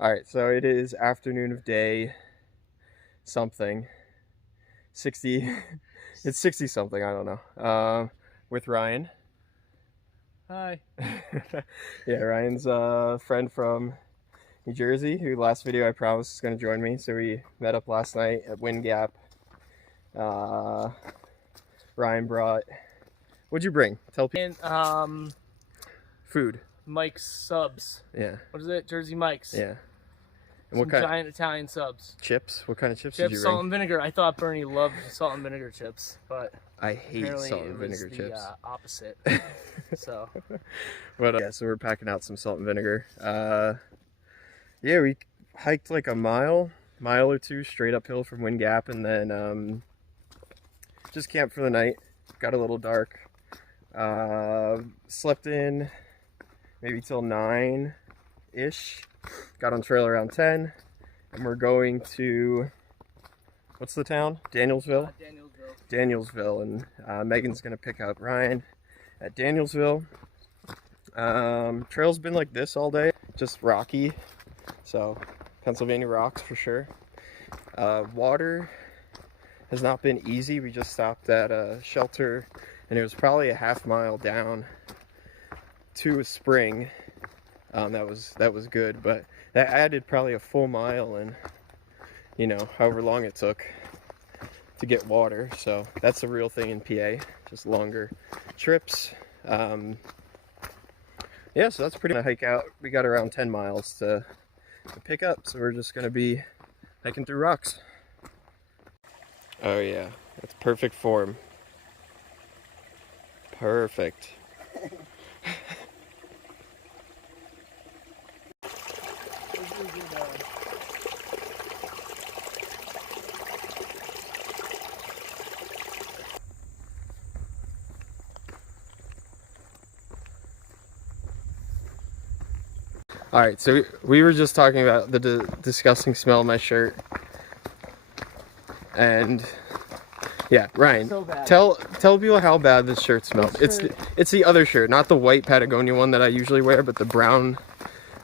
All right, so it is afternoon of day something, 60, it's 60 something, I don't know, with Ryan. Hi. Yeah, Ryan's a friend from New Jersey who last video I promised is going to join me, so we met up last night at Wind Gap. Ryan brought, what'd you bring? Tell people. And Food. Mike's subs. Yeah. What is it? Jersey Mike's. Yeah. And Some what kind? giant Italian subs. Chips? What kind of chips did you Chips, bring? salt and vinegar. I thought Bernie loved salt and vinegar chips, but I hate apparently salt and it was vinegar the chips. opposite. So. But yeah, so we're packing out some salt and vinegar. Yeah, we hiked like a mile or two straight uphill from Wind Gap, and then just camped for the night. Got a little dark. Slept in maybe till 9-ish. Got on trail around 10, and we're going to, what's the town? Danielsville? Danielsville, and Megan's gonna pick up Ryan at Danielsville. Trail's been like this all day, just rocky, so Pennsylvania rocks for sure. Water has not been easy. We just stopped at a shelter, and it was probably a half mile down to a spring. That was good, but that added probably a full mile, and you know, however long it took to get water. So that's the real thing in PA, just longer trips. Yeah, so that's pretty much a hike out. We got around 10 miles to pick up, so we're just gonna be hiking through rocks. Oh yeah, that's perfect form. Perfect. All right, so we were just talking about the disgusting smell of my shirt, and yeah, Ryan, So bad. tell people how bad this shirt smells. It's the other shirt, not the white Patagonia one that I usually wear, but the brown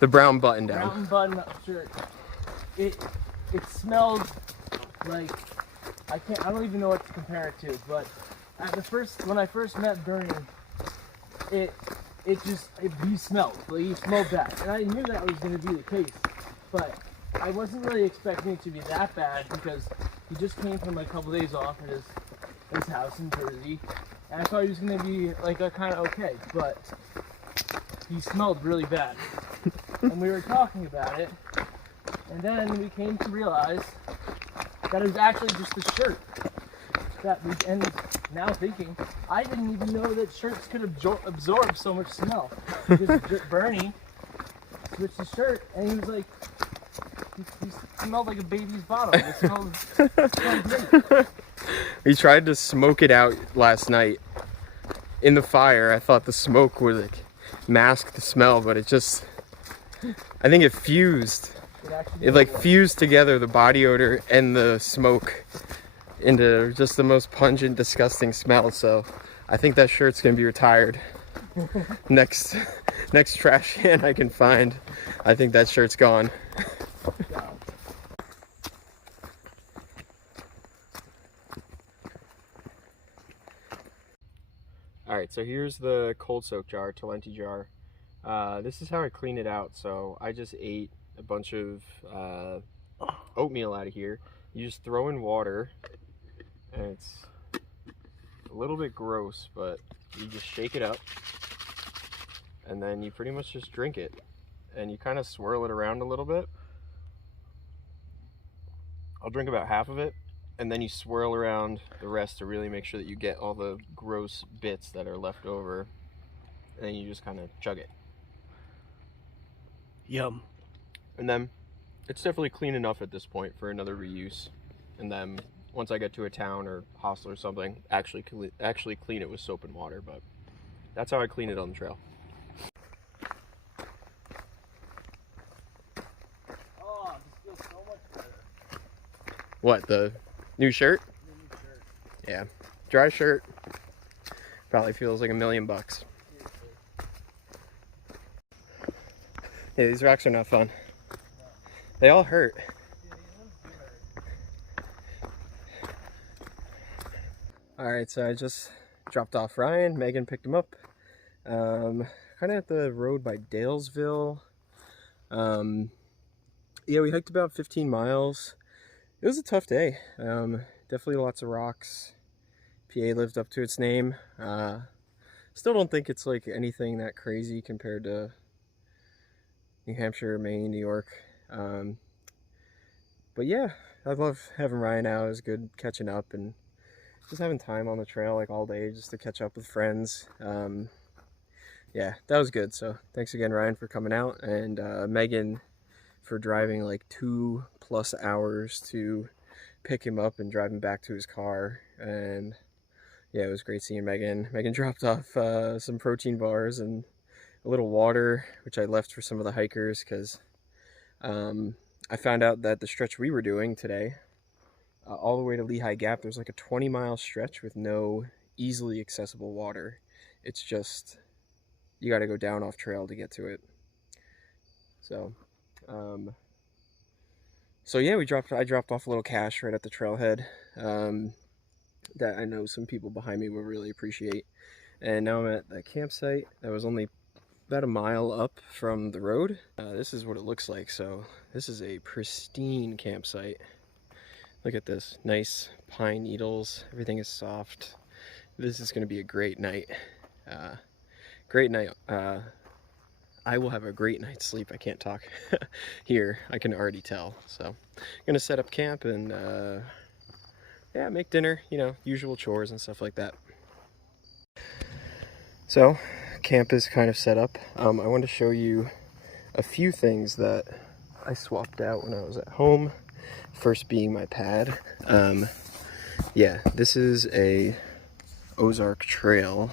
button down. Brown button up shirt. It smells like I don't even know what to compare it to, but when I first met Bernie, he smelled bad, and I knew that was going to be the case, but I wasn't really expecting it to be that bad because he just came from a couple days off at his house in Jersey, and I thought he was going to be like kind of okay, but he smelled really bad, and we were talking about it, and then we came to realize that it was actually just the shirt. And now thinking, I didn't even know that shirts could absorb so much smell. Because Bernie switched his shirt, and he was like, he smelled like a baby's bottom. It smelled great. We tried to smoke it out last night in the fire. I thought the smoke would like mask the smell, but it just, I think it fused. It like fused together, the body odor and the smoke, into just the most pungent, disgusting smell. So I think that shirt's gonna be retired. next trash can I can find, I think that shirt's gone. All right, so here's the cold soak jar, Talenti jar. This is how I clean it out. So I just ate a bunch of oatmeal out of here. You just throw in water, and it's a little bit gross, but you just shake it up, and then you pretty much just drink it, and you kind of swirl it around a little bit. I'll drink about half of it, and then you swirl around the rest to really make sure that you get all the gross bits that are left over, and then you just kind of chug it. Yum. And then it's definitely clean enough at this point for another reuse, and then once I get to a town or hostel or something, actually clean it with soap and water. But that's how I clean it on the trail. Oh, this feels so much better. What, the new shirt? The new shirt. Yeah, dry shirt probably feels like $1 million. Yeah, these rocks are not fun. They all hurt. All right, so I just dropped off Ryan. Megan picked him up. Kind of at the road by Dalesville. Yeah, we hiked about 15 miles. It was a tough day. Definitely lots of rocks. PA lived up to its name. Still don't think it's like anything that crazy compared to New Hampshire, Maine, New York. But yeah, I love having Ryan out. It was good catching up and just having time on the trail like all day just to catch up with friends. Yeah, that was good. So thanks again, Ryan, for coming out, and Megan for driving like 2+ hours to pick him up and drive him back to his car. And yeah, it was great seeing Megan. Megan dropped off some protein bars and a little water, which I left for some of the hikers because I found out that the stretch we were doing today, all the way to Lehigh Gap, there's like a 20-mile stretch with no easily accessible water. It's just, you got to go down off trail to get to it. So, yeah, I dropped off a little cash right at the trailhead that I know some people behind me will really appreciate. And now I'm at the campsite that was only about a mile up from the road. This is what it looks like. So this is a pristine campsite. Look at this, nice pine needles. Everything is soft. This is going to be a great night. Great night. I will have a great night's sleep. I can't talk here. I can already tell. So I'm gonna set up camp and yeah, make dinner, you know, usual chores and stuff like that. So camp is kind of set up. I want to show you a few things that I swapped out when I was at home. First being my pad. Yeah, this is a Ozark Trail.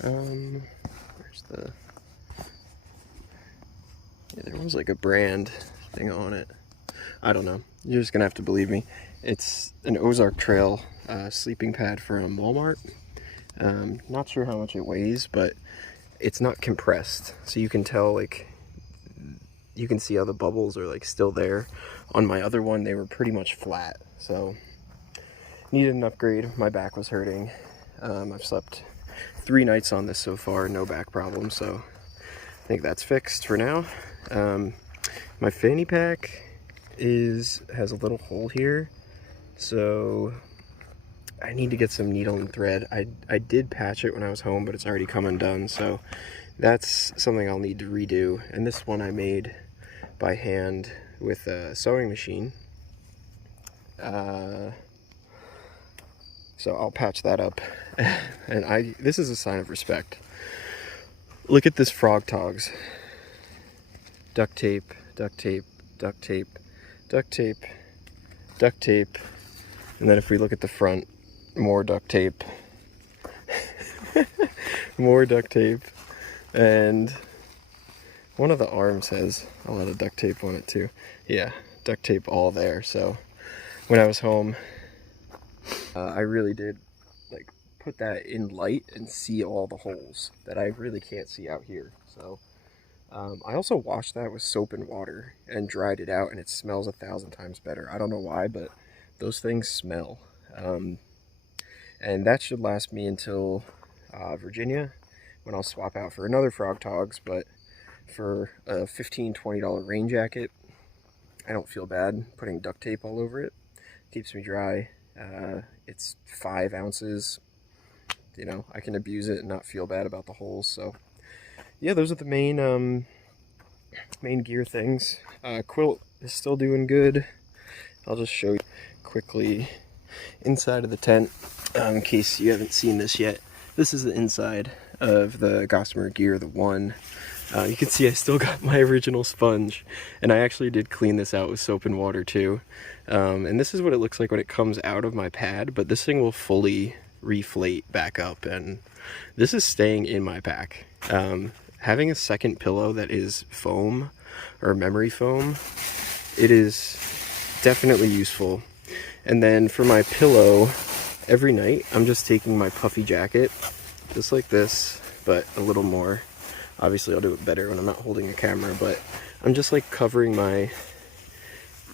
Where's the... Yeah, there was like a brand thing on it. I don't know. You're just gonna have to believe me. It's an Ozark Trail sleeping pad from Walmart. Not sure how much it weighs, but it's not compressed, so you can tell, like, you can see how the bubbles are like still there. On my other one, they were pretty much flat, so needed an upgrade. My back was hurting. I've slept 3 nights on this so far, no back problems, so I think that's fixed for now. My fanny pack has a little hole here, so I need to get some needle and thread. I did patch it when I was home, but it's already come undone, so that's something I'll need to redo. And this one I made by hand with a sewing machine. So I'll patch that up. And this is a sign of respect. Look at this frog toggs. Duct tape, duct tape, duct tape, duct tape, duct tape. And then if we look at the front, more duct tape. More duct tape. And one of the arms has a lot of duct tape on it too. Yeah, duct tape all there. So when I was home, I really did like put that in light and see all the holes that I really can't see out here. So I also washed that with soap and water and dried it out, and it smells 1,000 times better. I don't know why, but those things smell. And that should last me until Virginia, when I'll swap out for another frog togs. But for a $15–20 rain jacket, I don't feel bad putting duct tape all over it. Keeps me dry. It's 5 ounces. You know, I can abuse it and not feel bad about the holes. So yeah, those are the main gear things. Quilt is still doing good. I'll just show you quickly inside of the tent, in case you haven't seen this yet. This is the inside of the Gossamer Gear, the one. You can see I still got my original sponge, and I actually did clean this out with soap and water too. And this is what it looks like when it comes out of my pad, but this thing will fully reflate back up, and this is staying in my pack. Having a second pillow that is foam or memory foam, it is definitely useful. And then for my pillow, every night I'm just taking my puffy jacket, just like this, but a little more. Obviously I'll do it better when I'm not holding the camera, but I'm just like covering my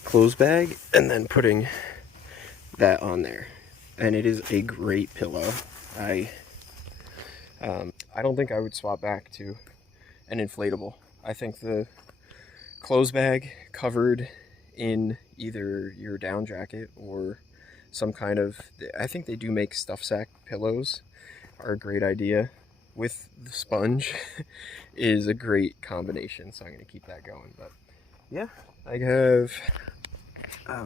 clothes bag and then putting that on there. And it is a great pillow. I don't think I would swap back to an inflatable. I think the clothes bag covered in either your down jacket or some kind of, I think they do make stuff sack pillows, are a great idea. With the sponge is a great combination, so I'm going to keep that going. But yeah, I have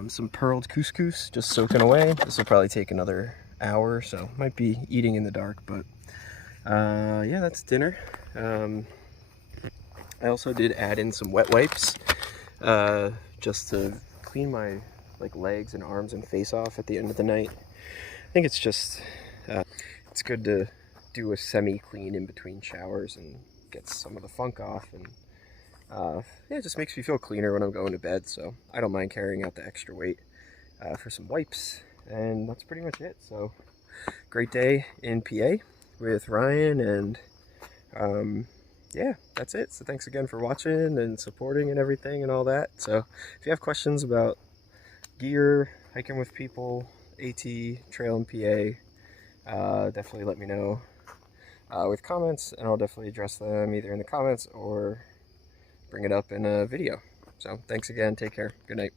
some pearled couscous just soaking away. This will probably take another hour, so might be eating in the dark, but yeah, that's dinner. I also did add in some wet wipes just to clean my legs and arms and face off at the end of the night. I think it's just it's good to do a semi-clean in between showers and get some of the funk off, and yeah, it just makes me feel cleaner when I'm going to bed, so I don't mind carrying out the extra weight for some wipes, and that's pretty much it. So great day in PA with Ryan, and yeah, that's it. So thanks again for watching and supporting and everything and all that. So if you have questions about gear, hiking with people, AT, trail in PA, definitely let me know with comments, and I'll definitely address them either in the comments or bring it up in a video. So thanks again, take care, good night.